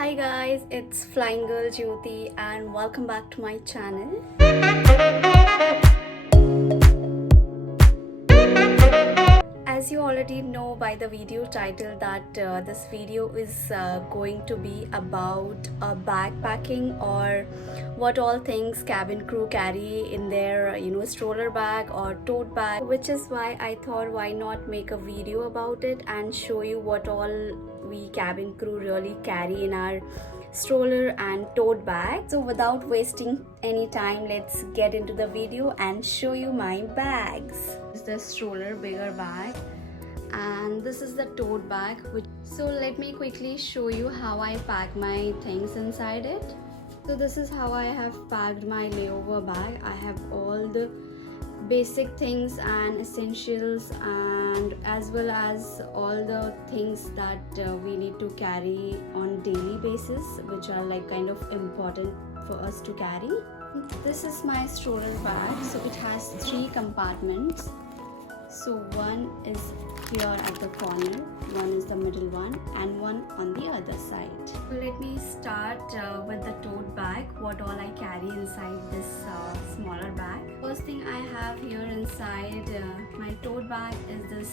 Hi guys, it's Flying Girl Jyoti and welcome back to my channel. As you already know by the video title that this video is going to be about backpacking or what all things cabin crew carry in their stroller bag or tote bag, which is why I thought why not make a video about it and show you what all we cabin crew really carry in our stroller and tote bag. So without wasting any time, let's get into the video and show you my bags. This is the stroller bigger bag and this is the tote bag. So let me quickly show you how I pack my things inside it. So this is how I have packed my layover bag. I have all the basic things and essentials and as well as all the things that we need to carry on daily basis, which are like kind of important for us to carry. This is my stroller bag. So it has 3 compartments. So one is here at the corner, one is the middle one, and one on the other side. So let me start with the tote bag, what all I carry inside this smaller bag. First thing I have here inside my tote bag is this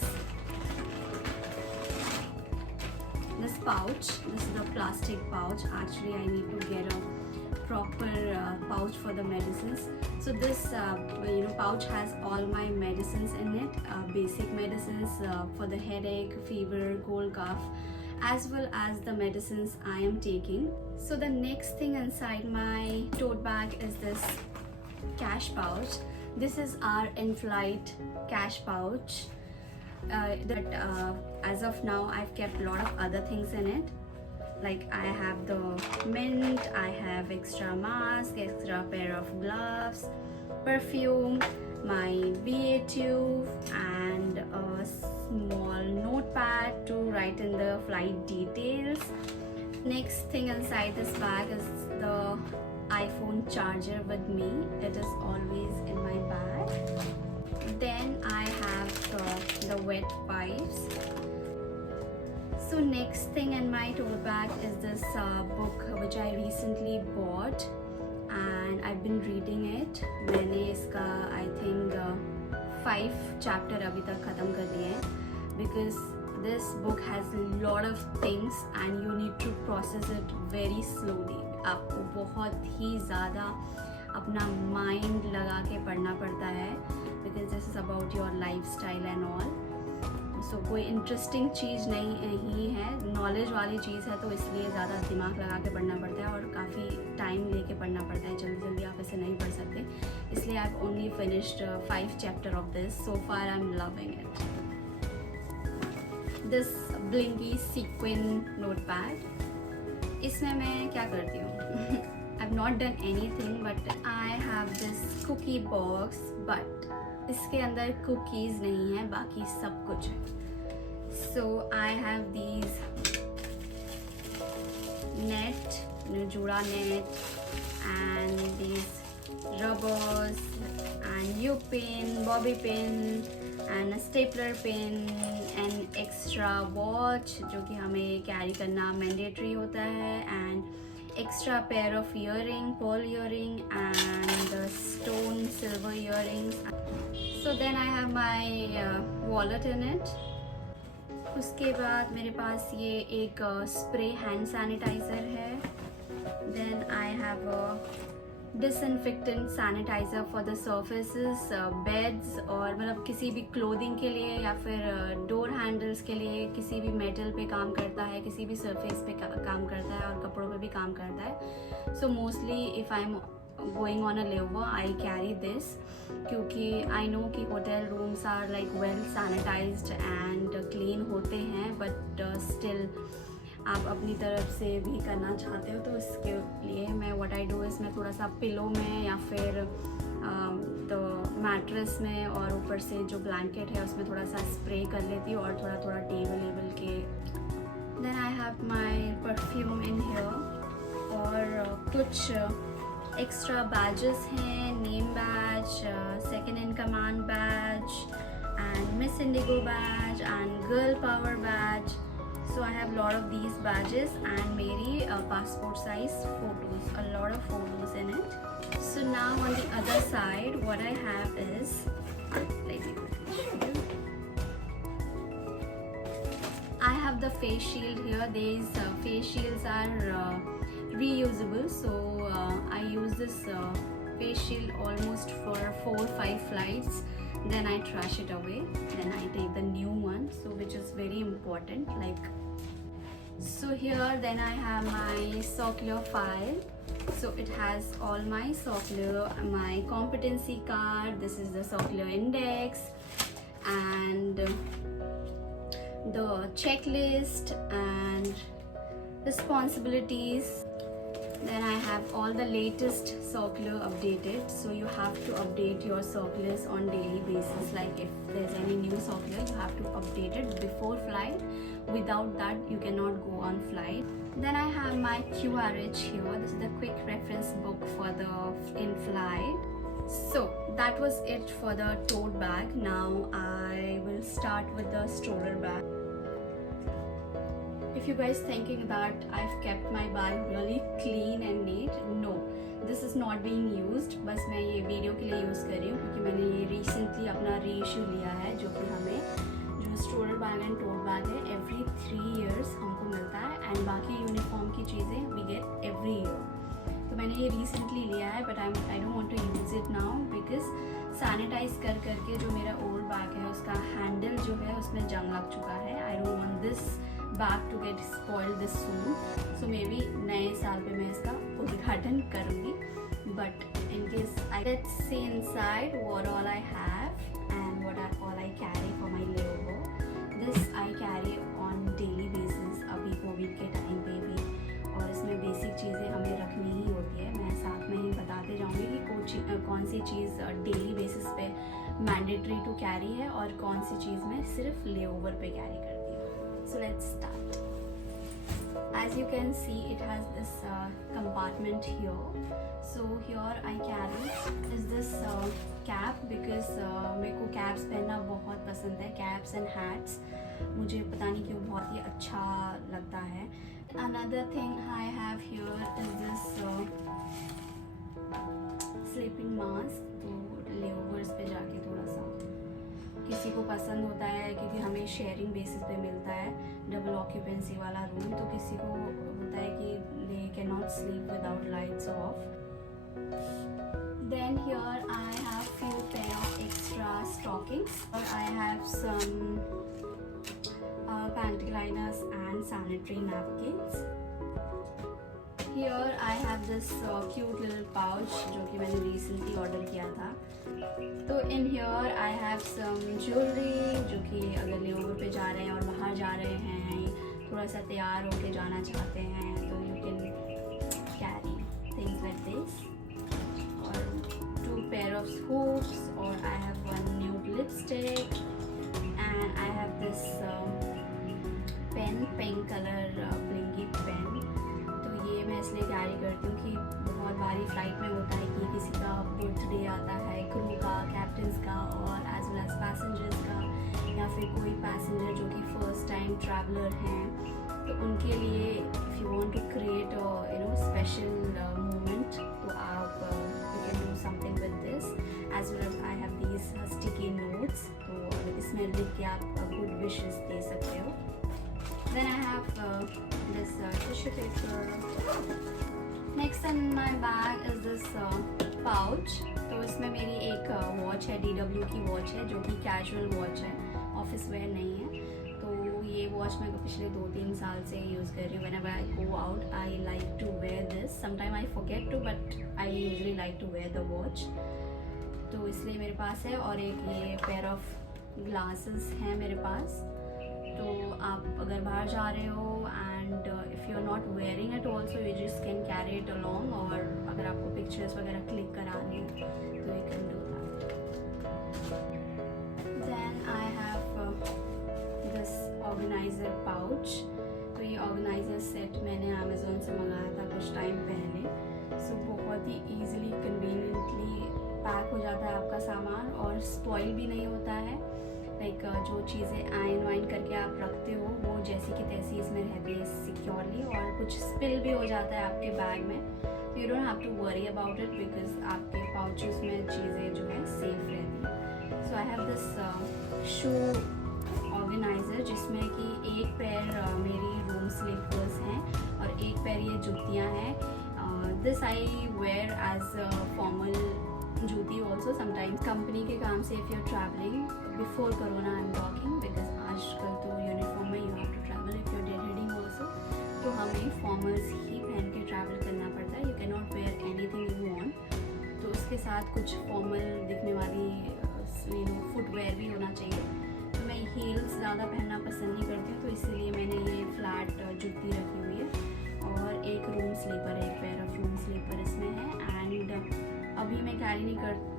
pouch. This is the plastic pouch. Actually, I need to get a proper pouch for the medicines. So this pouch has all my medicines in it, basic medicines for the headache, fever, cold, cough, as well as the medicines I am taking. So the next thing inside my tote bag is this cash pouch. This is our in-flight cash pouch that as of now I've kept a lot of other things in it. Like I have the mint, I have extra mask, extra pair of gloves, perfume, my BA tube and a small notepad to write in the flight details. Next thing inside this bag is the iPhone charger with me. It is always in my bag. Then I have the wet wipes. So next thing in my tote bag is this book which I recently bought and I've been reading it. मैंने इसका I think 5 chapter अभी तक ख़त्म कर लिए हैं because this book has a lot of things and you need to process it very slowly. आपको बहुत ही ज़्यादा अपना mind लगा के पढ़ना पड़ता है because this is about your lifestyle and all. सो कोई इंटरेस्टिंग चीज़ नहीं है, नॉलेज वाली चीज़ है, तो इसलिए ज़्यादा दिमाग लगा के पढ़ना पड़ता है और काफ़ी टाइम लेके पढ़ना पड़ता है, जल्दी जल्दी आप इसे नहीं पढ़ सकते. इसलिए I have only finished 5 chapter of this. So far I am loving it. This blinky sequin notepad. इसमें मैं क्या करती हूँ I have not done anything but I have this cookie box, but इसके अंदर कुकीज़ नहीं है, बाकी सब कुछ है. So I have these net, जूड़ा net and these rubbers and U pin, bobby pin and stapler pin and extra watch जो कि हमें कैरी करना मैंडेटरी होता है, and extra pair of earring, pearl earring and stone silver earrings. So then I have my wallet in it. उसके बाद मेरे पास ये एक spray hand sanitizer है. Then I have a disinfectant sanitizer for the surfaces, beds और मतलब किसी भी clothing के लिए या फिर door handles के लिए, किसी भी metal पे काम करता है, किसी भी surface पे काम करता है और कपड़ों पे भी काम करता है. So mostly if I'm going on a layover I carry this क्योंकि I know कि hotel rooms are like well sanitized and clean होते हैं, but still आप अपनी तरफ से भी करना चाहते हो, तो इसके लिए मैं व्हाट आई डू इसमें थोड़ा सा पिलो में या फिर तो मैट्रेस में और ऊपर से जो ब्लैंकेट है उसमें थोड़ा सा स्प्रे कर लेती हूँ और थोड़ा थोड़ा टेबल के. Then I have my perfume in here और कुछ एक्स्ट्रा बैजेस हैं, name badge, second in command badge and miss IndiGo badge and girl power badge. So I have lot of these badges and मेरी passport size photos, a lot of photos in it. So now on the other side, what I have is, let me show you. I have the face shield here. These face shields are reusable, so I use this face shield almost for 4 or 5 flights. Then I trash it away. Then I take the new one, so which is very important. So here then I have my circular file. So it has all my circular, my competency card. This is the circular index and the checklist and responsibilities. Then I have all the latest circular updated. So you have to update your circulars on daily basis. Like if there's any new circular, you have to update it before flight. Without that, you cannot go on flight. Then I have my QRH here. This is the quick reference book for the in-flight. So that was it for the tote bag. Now I will start with the stroller bag. If you guys thinking that I've kept my bag really clean and neat, no, this is not being used. बस मैं ये video के लिए use कर रही हूँ क्योंकि मैंने ये रिसेंटली अपना रीइश्यू लिया है, जो कि हमें जो stroller bag and tote bag है एवरी 3 years हमको मिलता है, एंड बाकी यूनिफॉर्म की चीज़ें वी गेट एवरी ईयर. तो मैंने ये रिसेंटली लिया है, but I don't want to use it now because sanitize कर करके जो मेरा ओल्ड बैग है उसका हैंडल जो है उसमें जंग लग चुका है. I don't want this bag to get spoiled this soon. So maybe नए साल पे मैं इसका उद्घाटन करूँगी. But in case I let's see inside what all I have and what all I carry for my layover. This I carry on daily basis अभी covid के time पे भी, और इसमें बेसिक चीज़ें हमें रखनी ही होती है. मैं साथ में ही बताते जाऊँगी कि कौन सी चीज़ डेली बेसिस पे मैंडेटरी टू कैरी है और कौन सी चीज़ मैं सिर्फ लेओवर पे कैरी करती हूँ. So let's start. As you can see, it has this compartment here. So here I carry is this cap because मेरे को caps पहनना बहुत पसंद है. Caps and hats मुझे पता नहीं क्यों बहुत ही अच्छा लगता है. Another thing I have here is this sleeping mask. तो लेओवर्स पे जाके थोड़ा सा किसी को पसंद होता है क्योंकि हमें शेयरिंग बेसिस पे मिलता है डबल ऑक्यूपेंसी वाला रूम, तो किसी को होता है कि they can not sleep without lights off. Then here I have few pair of extra stockings और I have some panty liners and sanitary napkins. Here I have this cute little pouch जो कि मैंने recently order किया था. तो in here I have some jewellery जो कि अगर लेओवर पे जा रहे हैं और बाहर जा रहे हैं, थोड़ा सा तैयार होके जाना चाहते हैं, तो you can carry things like this. और 2 pair of hoops, और I have 1 nude lipstick and I have this pen, pink color blinky pen. तो ये मैं इसलिए कैरी करती हूँ कि बहुत बारी फ्लाइट में होता है कि किसी का बर्थडे आता है, क्रू का, कैप्टन्स का, और एज वेल एज पैसेंजर्स का, या फिर कोई पैसेंजर जो कि फर्स्ट टाइम ट्रैवलर हैं, तो उनके लिए if you want to create special moment, तो आप you can do something with this. As well as I have these sticky notes, तो इसमें लिख के आप गुड विशेस दे सकते हो. Then I have this tissue paper. Next in my bag is this pouch. तो इसमें मेरी एक वॉच है, DW की वॉच है जो कि कैजुअल वॉच है, ऑफिस वेयर नहीं है. तो ये वॉच मैं पिछले 2-3 साल से यूज़ कर रही हूँ. Whenever I go out, I like to wear this. Sometimes I forget to, but I usually like to wear the watch. तो इसलिए मेरे पास है. और एक ये पेयर ऑफ ग्लासेस हैं मेरे पास. तो आप अगर बाहर जा रहे हो and if you are not wearing it also, you just can carry it along. और अगर आपको पिक्चर्स वगैरह क्लिक करानी है तो you can do that. Then I have this organizer pouch. तो ये ऑर्गेनाइज़र सेट मैंने अमेज़ोन से मंगाया था कुछ टाइम पहले. सो बहुत ही ईजिली कन्वीनियंटली पैक हो जाता है आपका सामान और स्पॉइल भी नहीं होता है. लाइक जो चीज़ें आयन वाइन करके आप रखते हो वो जैसी की तैसी इसमें रहती है सिक्योरली, और कुछ स्पिल भी हो जाता है आपके बैग में तो you don't have to worry about it because आपके पाउचेस में चीज़ें जो है सेफ रहती है। So I have this shoe organiser जिसमें कि एक पैर मेरी रूम स्लीपर्स हैं और एक पैर ये जूतियाँ हैं। This I wear as formal जूती ऑल्सो समटाइम्स कंपनी के काम से if you are travelling before corona I am talking because आजकल तो यूनिफॉर्म में you have to travel if you are heading also, तो हमें फॉर्मल्स ही पहन के ट्रैवल करना पड़ता है। You can not wear anything you want, तो उसके साथ कुछ फॉर्मल दिखने वाली फुटवेयर भी होना चाहिए। तो मैं हील्स ज़्यादा पहनना पसंद नहीं करती हूँ, तो इसीलिए मैंने ये फ्लैट जूती रखी हुई है और एक रूम स्लीपर, एक पेयर ऑफ रूम स्लीपर इसमें है। एंड अभी मैं कैरी नहीं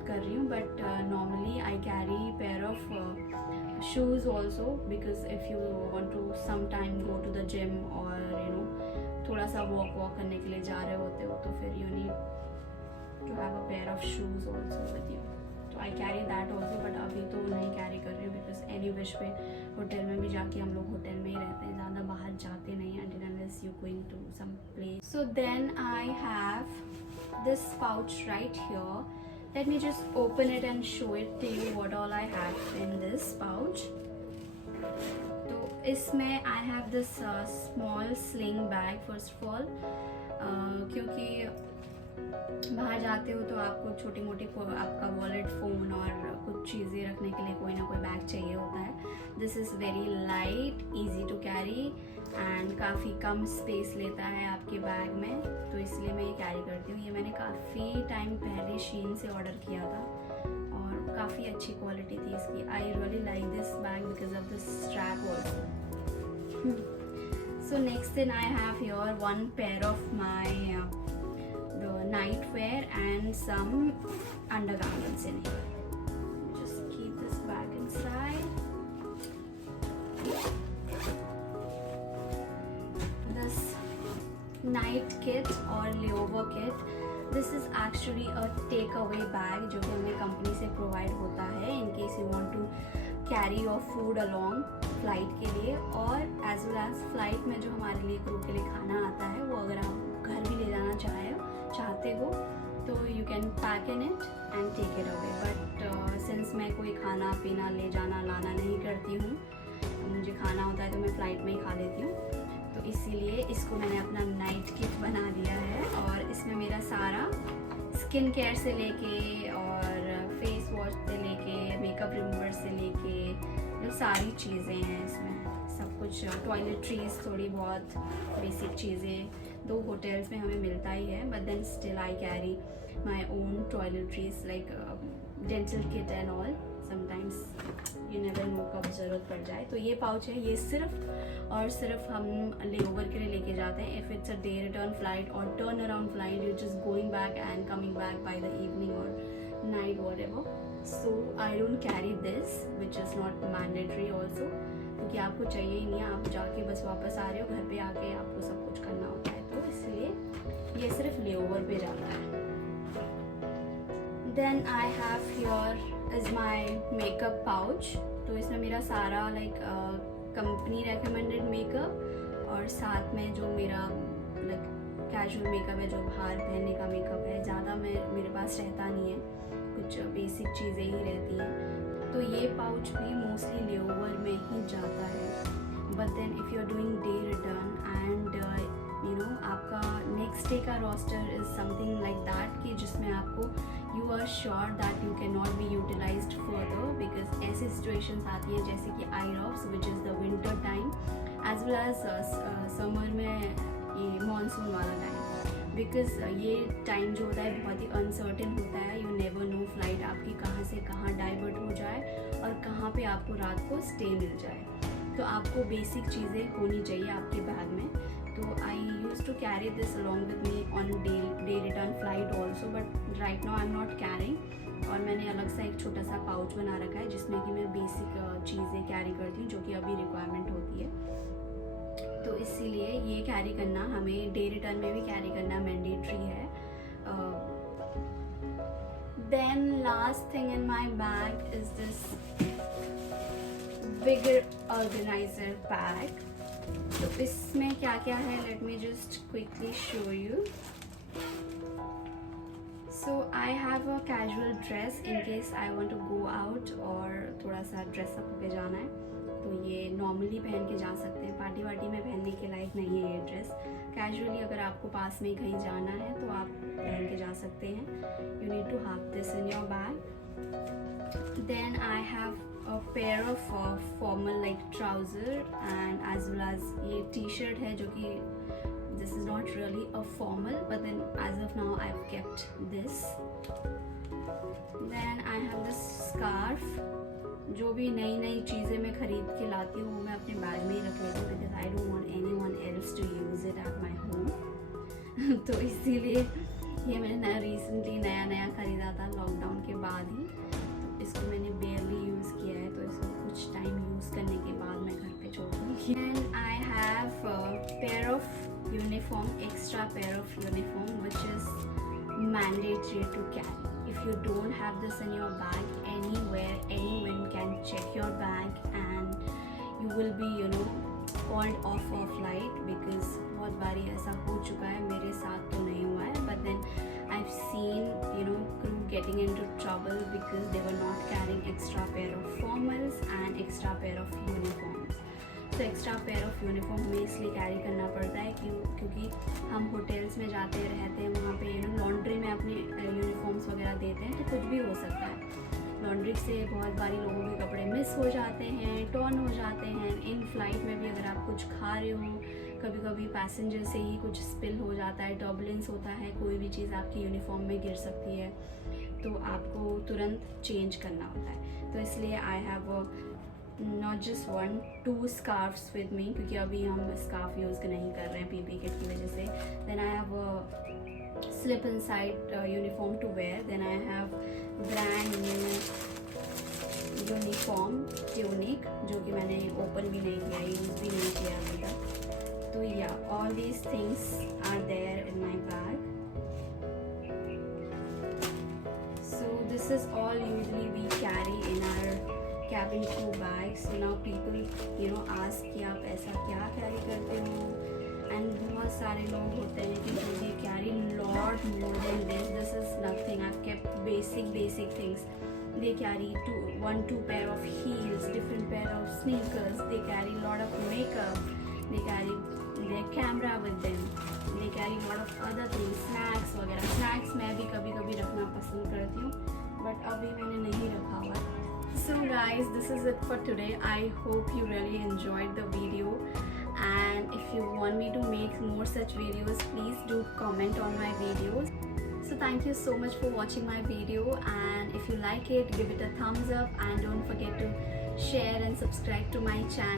कर रही हूँ, but normally I carry pair of shoes also because if you want to some time go to the gym और थोड़ा सा वॉक करने के लिए जा रहे होते हो तो फिर you need to have a pair of shoes also with you, तो I carry that also. But अभी तो नहीं कैरी कर रही हूँ बिकॉज एनी विश पे होटल में भी जाके हम लोग होटल में ही रहते हैं, ज़्यादा बाहर जाते नहीं हैं unless you going to some place. So then I have this pouch right here. Let me just open it and show it to you what all I have in this pouch. तो इसमें I have this small sling bag first of all, क्योंकि बाहर जाते हो तो आपको छोटी मोटी आपका वॉलेट, फ़ोन और कुछ चीज़ें रखने के लिए कोई ना कोई बैग चाहिए होता है। This is very light, easy to carry and काफ़ी कम स्पेस लेता है आपके बैग में, तो इसलिए मैं ये कैरी करती हूँ। ये मैंने काफ़ी टाइम पहले शीन से ऑर्डर किया था और काफ़ी अच्छी क्वालिटी थी इसकी। I really like this bag because of this strap also. So next then I have here one pair of my the nightwear and some undergarments in here. Just keep this bag inside. This night kit or layover kit, this is actually a takeaway bag जो कि हमें company से provide होता है in case you want to carry your food along flight के लिए, और as well as flight में जो हमारे लिए क्रू के लिए खाना आता है वो अगर आप घर भी ले जाना चाहते हो तो you can pack in it and take it away. But since मैं कोई खाना पीना ले जाना लाना नहीं करती हूँ, मुझे खाना होता है तो मैं फ़्लाइट में ही खा लेती हूँ, तो इसीलिए इसको मैंने अपना नाइट किट बना दिया है। और इसमें मेरा सारा स्किन केयर से लेके और फेस वॉश से लेके मेकअप रिमूवर से लेके जो सारी चीज़ें हैं इसमें, सब कुछ, टॉयलेट्रीज थोड़ी बहुत बेसिक चीज़ें, दो होटल्स में हमें मिलता ही है, but then still I carry my own toiletries like dental kit and all, sometimes you never know कब ज़रूरत पड़ जाए। तो ये पाउच है, ये सिर्फ और सिर्फ हम लेओवर के लिए लेके जाते हैं। If it's a day return flight और turn around flight, you just going back and coming back by the evening और night whatever, so I don't carry this which is not mandatory also, क्योंकि आपको चाहिए ही नहीं है, आप जाके बस वापस आ रहे हो, घर पे आके आपको सब कुछ करना होता है, तो इसलिए ये सिर्फ लेओवर पे जाता है। Then I have here is my makeup pouch, तो इसमें मेरा सारा लाइक कंपनी रेकमेंडेड मेकअप और साथ में जो मेरा लाइक कैजुअल मेकअप है, जो बाहर पहनने का मेकअप है, ज़्यादा मेरे पास रहता नहीं है, कुछ बेसिक चीज़ें ही रहती हैं। तो ये पाउच भी मोस्टली लेओवर में ही जाता है। But then if you are doing day return and you know आपका नेक्स्ट डे का roster is something like that कि जिसमें आपको you are sure that you can not be utilised further, because ऐसी सिचुएशंस आती हैं जैसे कि IROPS which is the winter time as well as summer में ये मानसून वाला टाइम, बिकॉज ये टाइम जो होता है बहुत ही अनसर्टेन होता है, यू नेवर नो फ्लाइट आपकी कहाँ से कहाँ डाइवर्ट हो जाए और कहाँ पे आपको रात को स्टे मिल जाए, तो आपको बेसिक चीज़ें होनी चाहिए आपके बैग में। तो I use to carry this along with me on day return flight also, but right now I am not carrying, और मैंने अलग सा एक छोटा सा पाउच बना रखा है जिसमें कि मैं बेसिक चीज़ें कैरी करती हूँ जो कि अभी रिक्वायरमेंट होती है, तो इसीलिए ये कैरी करना हमें डे रिटर्न में भी कैरी करना मैंडेटरी है। Then last thing in my bag is this bigger organizer bag. तो इसमें क्या क्या है, let me just quickly show you. So I have a casual dress in case I want to go out और थोड़ा सा dress up होके जाना है, तो ये नॉर्मली पहन के जा सकते हैं, पार्टी वार्टी में पहनने के लायक नहीं है ये ड्रेस। कैजुअली अगर आपको पास में कहीं जाना है तो आप पहन के जा सकते हैं। You need to have this in your bag. Then I have a pair of formal like trouser and as well as ये t-shirt है जो कि this is not really a formal but then as of now I've kept this. Then I have this scarf। जो भी नई नई चीज़ें मैं खरीद के लाती हूँ वो मैं अपने बैग में ही रख लेती हूँ because I don't want anyone else to use it at my home। तो इसीलिए ये मैंने रिसेंटली नया खरीदा था लॉकडाउन के बाद ही, तो इसको मैंने बेयरली यूज़ किया है, तो इसको कुछ टाइम यूज़ करने के बाद मैं घर पे छोड़ दूँगी। And I have pair of uniform, extra pair of uniform which is mandatory to carry. If you don't have this in your bag, anywhere anyone can check your bag and you will be called off of flight because बहुत बारी ऐसा हो चुका है, मेरे साथ तो नहीं हुआ है but then I've seen crew getting into trouble because they were not carrying extra pair of formals and extra pair of uniforms. तो एक्स्ट्रा पेयर ऑफ यूनिफॉर्म हमें इसलिए कैरी करना पड़ता है क्योंकि हम होटल्स में जाते रहते हैं, वहाँ पे लॉन्ड्री में अपने यूनिफॉर्म्स वगैरह देते हैं, तो कुछ भी हो सकता है। लॉन्ड्री से बहुत बारी लोगों के कपड़े मिस हो जाते हैं, टॉर्न हो जाते हैं। इन फ्लाइट में भी अगर आप कुछ खा रहे हो, कभी कभी पैसेंजर से ही कुछ स्पिल हो जाता है, टर्बुलेंस होता है, कोई भी चीज़ आपकी यूनिफॉर्म में गिर सकती है, तो आपको तुरंत चेंज करना होता है। तो इसलिए I have not just 1-2 scarfs with me, क्योंकि अभी हम स्कार्फ यूज़ नहीं कर रहे हैं पीपी किट की वजह से। Then I have slip inside uniform to wear. Then I have brand new uniform tunic जो कि मैंने ओपन भी नहीं किया, यूज़ भी नहीं किया अभी तक। तो या all these things are there in my bag. So this is all usually we carry in our cabin crew bags. So now people ask कि आप ऐसा क्या कैरी करते हो, एंड बहुत सारे लोग होते हैं कि they carry lot more than this. This is nothing. I've kept basic things. They carry 1-2 pair of heels, different pair of sneakers. They carry lot of makeup. They carry their camera with them. They carry lot of other things, snacks वगैरह। Snacks मैं भी कभी कभी रखना पसंद करती हूँ, but अभी मैंने नहीं रखा हुआ। So guys, this is it for today. I hope you really enjoyed the video, and if you want me to make more such videos, please do comment on my videos. So thank you so much for watching my video, and if you like it, give it a thumbs up and don't forget to share and subscribe to my channel.